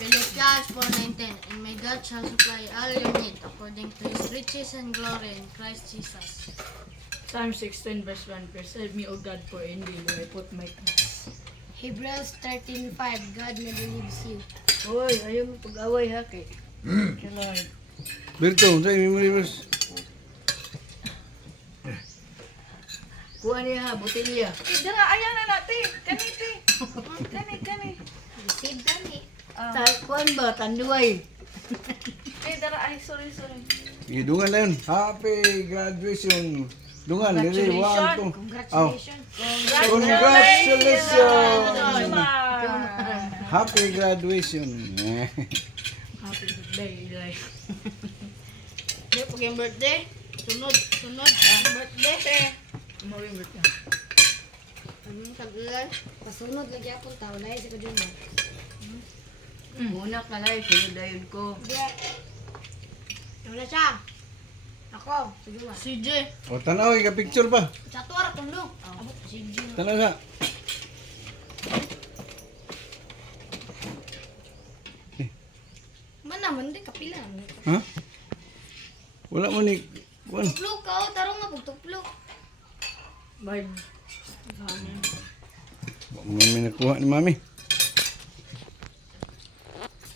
Philippians 4:19. And may God shall supply all your need according to His riches and glory in Christ Jesus. Psalm 16 verse 1. Preserve me, O God, for in thee do I put my trust. Hebrews 13:5. God never leaves you. Hoy, ayaw mo pag-away ha kay. Kay Lord. Berto, sa memory verse. Kuha niya ha, botelya. Dara, ayaw na natin. Kani. Receive gani. Kuhan ba? Tanduay. Dara, ay, sorry. Idungan na yun. Happy graduation. Dungan, dili, 1, 2. Congratulations. Congratulations! Juma. Happy graduation. Happy birthday, Eli. Hindi, pag yung birthday, sunod. Birthday. Umawing birthday. Tag-ulan. Pasunod lagi akong tao. Lahi si Kajuma. Muna ka lang, sinundayon ko. Diya. Wala siya. Ako. Si Juma. CJ. O, tanaw, ika-picture pa. Sa tuwara tundo. Abot, CJ. Tanaw sa. Man naman, di kapila. Ha? Wala mo ni... Kuan. Tuplok ka, o. Tarong nga, pagtuplok. Bye. May nakuha ni mami.